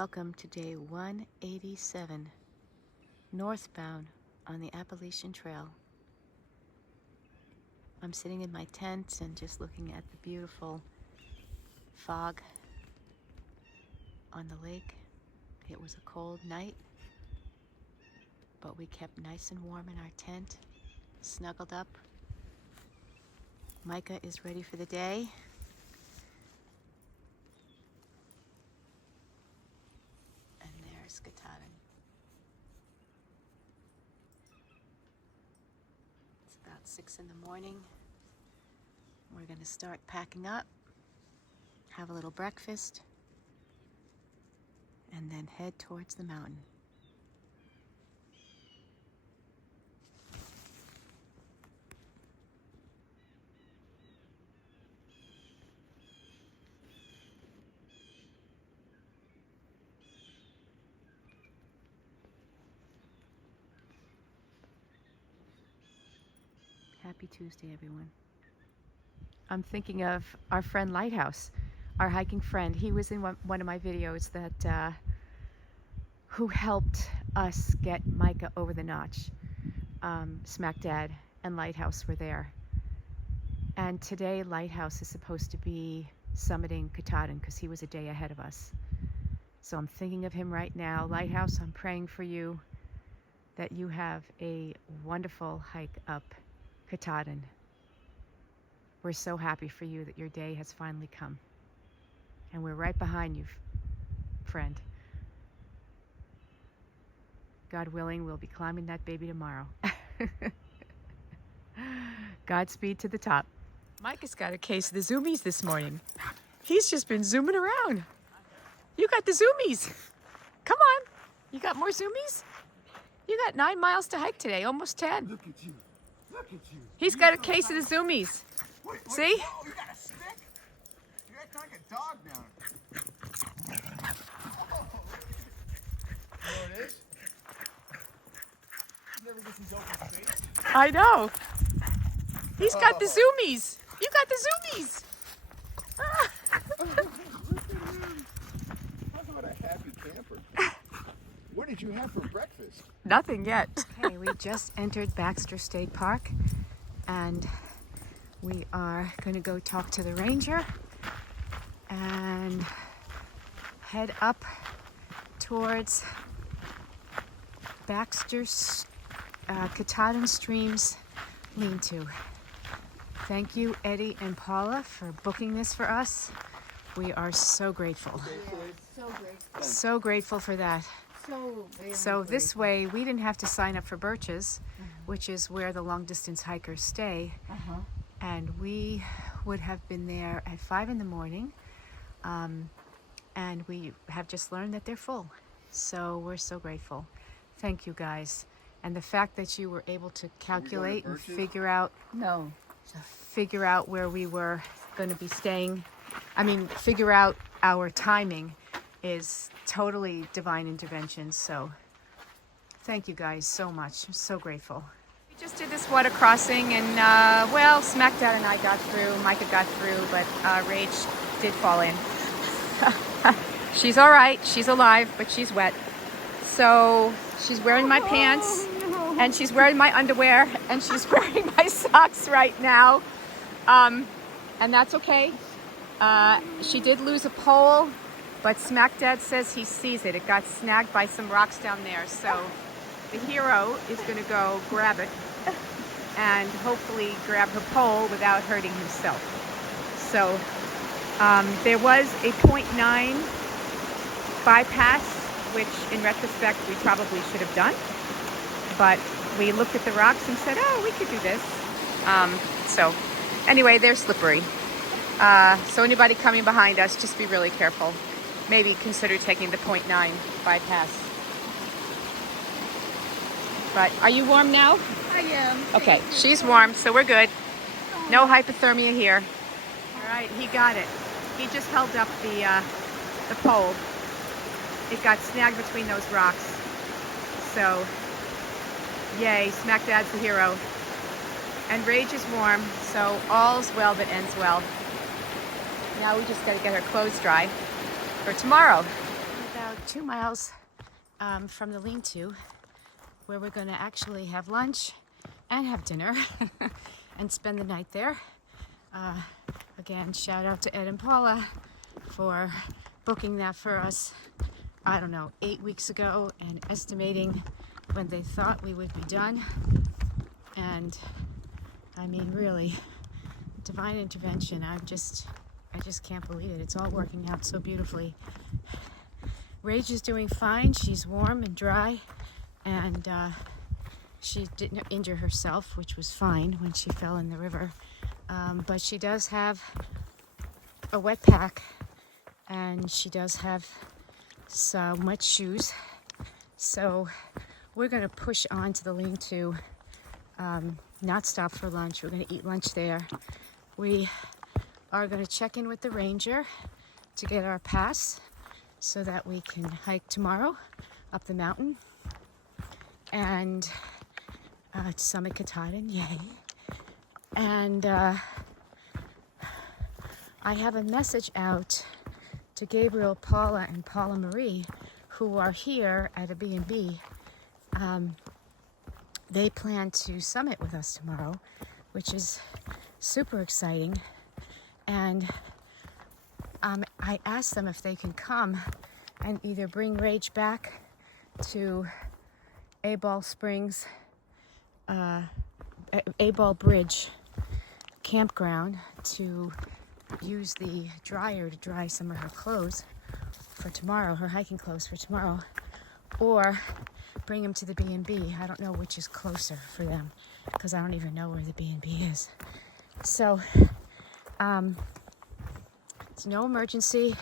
Welcome to day 187, northbound on the Appalachian Trail. I'm sitting in my tent and just looking at the beautiful fog on the lake. It was a cold night, but we kept nice and warm in our tent, snuggled up. Micah is ready for the day. And there's Katahdin. It's about 6 in the morning. We're going to start packing up, have a little breakfast, and then head towards the mountain. Happy Tuesday, everyone. I'm thinking of our friend Lighthouse, our hiking friend. He was in one of my videos that who helped us get Micah over the notch. Smack Dad and Lighthouse were there. And today Lighthouse is supposed to be summiting Katahdin because he was a day ahead of us. So I'm thinking of him right now. Lighthouse, I'm praying for you that you have a wonderful hike up Katahdin. We're so happy for you that your day has finally come. And we're right behind you, friend. God willing, we'll be climbing that baby tomorrow. Godspeed to the top. Micah's got a case of the zoomies this morning. He's just been zooming around. You got the zoomies. Come on. You got more zoomies? You got 9 miles to hike today, almost 10. Look at you. Look at you. He's got a case of the zoomies. Wait, See? Whoa, you got a stick? You're acting like a dog now. Oh, you know what it is? You never get these open space. I know. He's got the zoomies. You got the zoomies. Talk about a happy camper. What did you have for breakfast? Nothing yet. Okay, we just entered Baxter State Park and we are going to go talk to the ranger and head up towards Baxter's Katahdin Streams lean-to. Thank you, Eddie and Paula, for booking this for us. We are so grateful. So grateful. So grateful for that. So this way, we didn't have to sign up for Birches, which is where the long-distance hikers stay. And we would have been there at 5 in the morning. And we have just learned that they're full. So we're so grateful. Thank you, guys. And the fact that you were able to calculate and figure out where we were going to be staying. I mean, figure out our timing is totally divine intervention. So thank you guys so much. I'm so grateful. We just did this water crossing and well, Smack Dad and I got through, Micah got through, but Rage did fall in. She's all right, she's alive, but she's wet. So she's wearing my pants and she's wearing my underwear and she's wearing my socks right now. And that's okay. She did lose a pole, but Smack Dad says he sees it. It got snagged by some rocks down there. So the hero is going to go grab it and hopefully grab her pole without hurting himself. So there was a 0.9 bypass, which in retrospect we probably should have done. But we looked at the rocks and said, oh, we could do this. So anyway, they're slippery. So anybody coming behind us, just be really careful. Maybe consider taking the 0.9 bypass. But are you warm now? I am. Okay, she's warm, so we're good. No hypothermia here. All right, he got it. He just held up the pole. It got snagged between those rocks. So, yay, Smack Dad's the hero. And Rage is warm, so all's well that ends well. Now we just got to get her clothes dry for tomorrow. About 2 miles from the lean-to, where we're going to actually have lunch and have dinner and spend the night there. Again, shout out to Ed and Paula for booking that for us, I don't know, 8 weeks ago, and estimating when they thought we would be done. And I mean, really, divine intervention. I just can't believe it. It's all working out so beautifully. Rage is doing fine. She's warm and dry, and she didn't injure herself, which was fine when she fell in the river. But she does have a wet pack, and she does have some wet shoes. So we're going to push on to the lean-to, not stop for lunch. We're going to eat lunch there. We are going to check in with the ranger to get our pass so that we can hike tomorrow up the mountain and summit Katahdin, yay. And I have a message out to Gabriel, Paula, and Paula Marie, who are here at a B&B. They plan to summit with us tomorrow, which is super exciting. And I asked them if they can come and either bring Rage back to Abol Springs, Abol Bridge campground to use the dryer to dry some of her clothes for tomorrow, her hiking clothes for tomorrow, or bring them to the B&B. I don't know which is closer for them because I don't even know where the B&B is. So it's no emergency,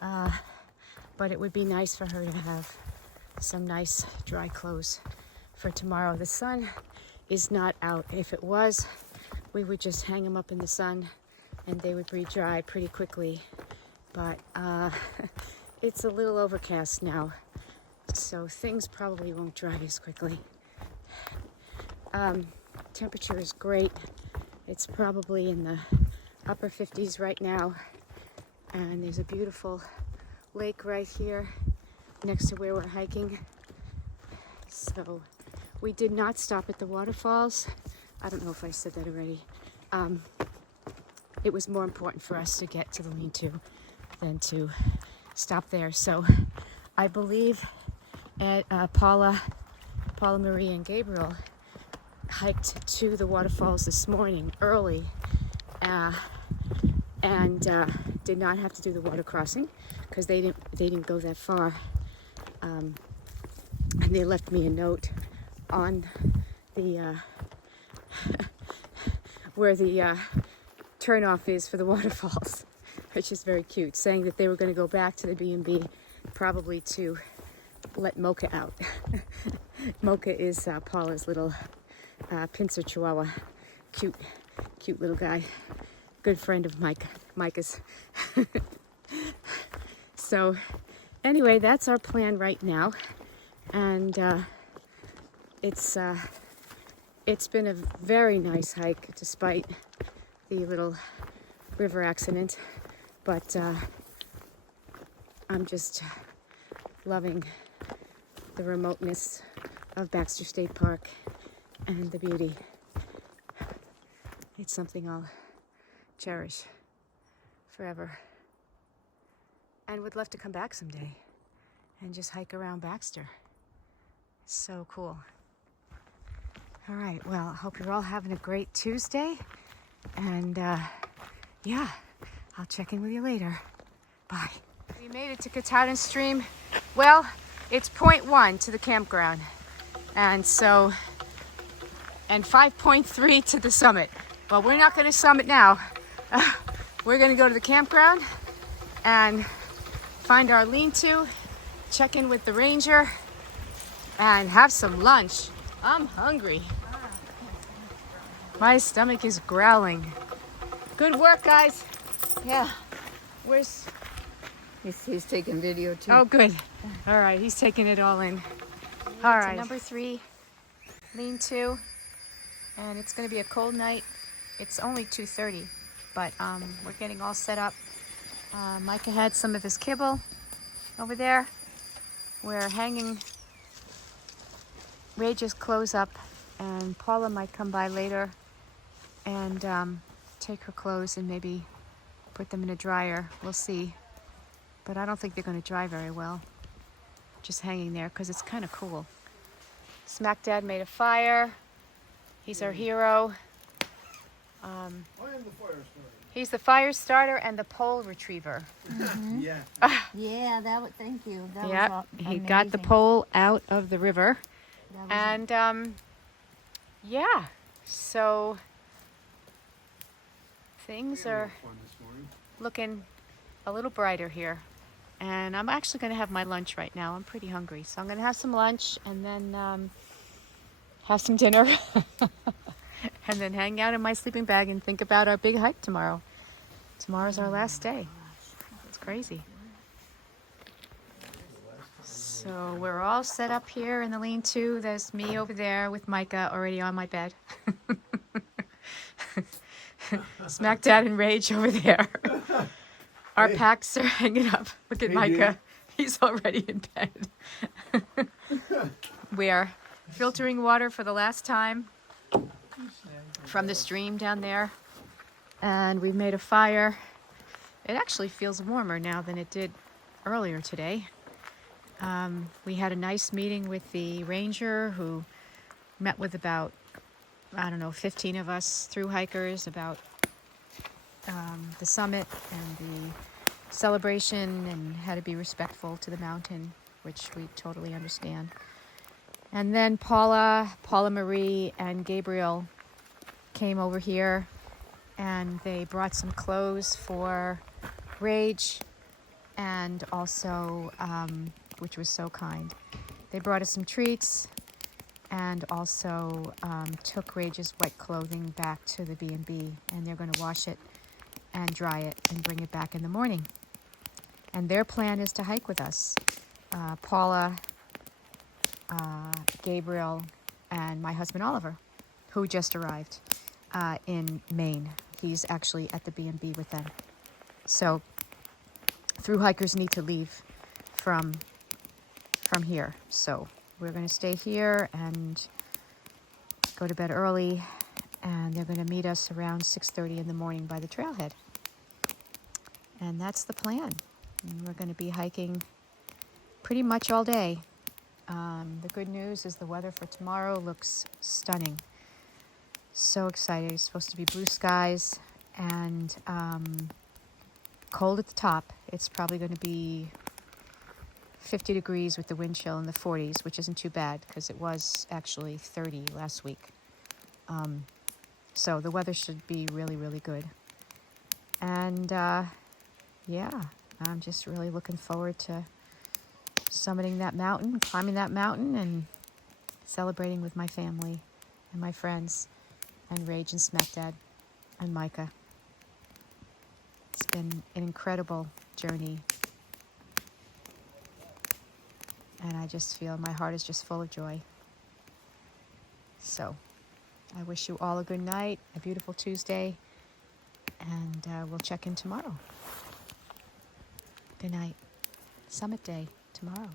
but it would be nice for her to have some nice dry clothes for tomorrow. The sun is not out. If it was, we would just hang them up in the sun and they would be dry pretty quickly. But it's a little overcast now, so things probably won't dry as quickly. Temperature is great. It's probably in the upper 50s right now, and there's a beautiful lake right here next to where we're hiking. So we did not stop at the waterfalls. I don't know if I said that already. It was more important for us to get to the lean-to than to stop there. So I believe Paula Marie, and Gabriel hiked to the waterfalls this morning early, and did not have to do the water crossing because they didn't go that far. And they left me a note on the where the turnoff is for the waterfalls, which is very cute, saying that they were going to go back to the B&B probably to let Mocha out. Mocha is Paula's little pincer chihuahua, cute little guy, good friend of Micah's. So anyway, that's our plan right now, and it's been a very nice hike despite the little river accident, but I'm just loving the remoteness of Baxter State Park and the beauty. It's something I'll cherish forever, and would love to come back someday and just hike around Baxter. So cool. All right, well, I hope you're all having a great Tuesday, and yeah, I'll check in with you later. Bye. We made it to Katahdin Stream. Well, it's 0.1 to the campground, and 5.3 to the summit. Well, we're not going to summit now. We're going to go to the campground and find our lean-to, check in with the ranger, and have some lunch. I'm hungry. My stomach is growling. Good work, guys. Yeah. Where's... He's taking video too. Oh, good. All right, he's taking it all in. All right. Number 3, lean-to, and it's going to be a cold night. It's only 2:30, but we're getting all set up. Micah had some of his kibble over there, We're hanging Rage's clothes up, and Paula might come by later and take her clothes and maybe put them in a dryer. We'll see. But I don't think they're going to dry very well. Just hanging there because it's kind of cool. Smack Dad made a fire. He's our hero. I am the fire starter. He's the fire starter and the pole retriever. Yeah. Yeah, that would. Thank you. That Yeah, was he got the pole out of the river. And yeah, so things are Fun this morning. looking a little brighter here. And I'm actually going to have my lunch right now. I'm pretty hungry. So I'm going to have some lunch and then have some dinner. And then hang out in my sleeping bag and think about our big hike tomorrow. Tomorrow's our last day. It's crazy. So we're all set up here in the lean-to. There's me over there with Micah already on my bed. Smack Dad and Rage over there. Our Hey. packs are hanging up. Look at Hey, Micah. He's already in bed. We are filtering water for the last time from the stream down there. And we've made a fire. It actually feels warmer now than it did earlier today. We had a nice meeting with the ranger who met with about, 15 of us thru hikers about the summit and the celebration and how to be respectful to the mountain, which we totally understand. And then Paula Marie, and Gabriel came over here and they brought some clothes for Rage and also, which was so kind, they brought us some treats and also took Rage's wet clothing back to the B&B, and they're going to wash it and dry it and bring it back in the morning. And their plan is to hike with us. Paula, Gabriel, and my husband Oliver, who just arrived in Maine. He's actually at the B&B with them. So thru hikers need to leave from here. So we're going to stay here and go to bed early, and they're going to meet us around 6:30 in the morning by the trailhead. And that's the plan. And we're going to be hiking pretty much all day. The good news is the weather for tomorrow looks stunning. So excited. It's supposed to be blue skies and cold at the top. It's probably going to be 50 degrees with the wind chill in the 40s, which isn't too bad because it was actually 30 last week. So the weather should be really, really good. And yeah, I'm just really looking forward to summiting that mountain, climbing that mountain, and celebrating with my family and my friends and Rage and Smack Dad and Micah. It's been an incredible journey. And I just feel my heart is just full of joy. So I wish you all a good night, a beautiful Tuesday, and we'll check in tomorrow. Good night. Summit day tomorrow.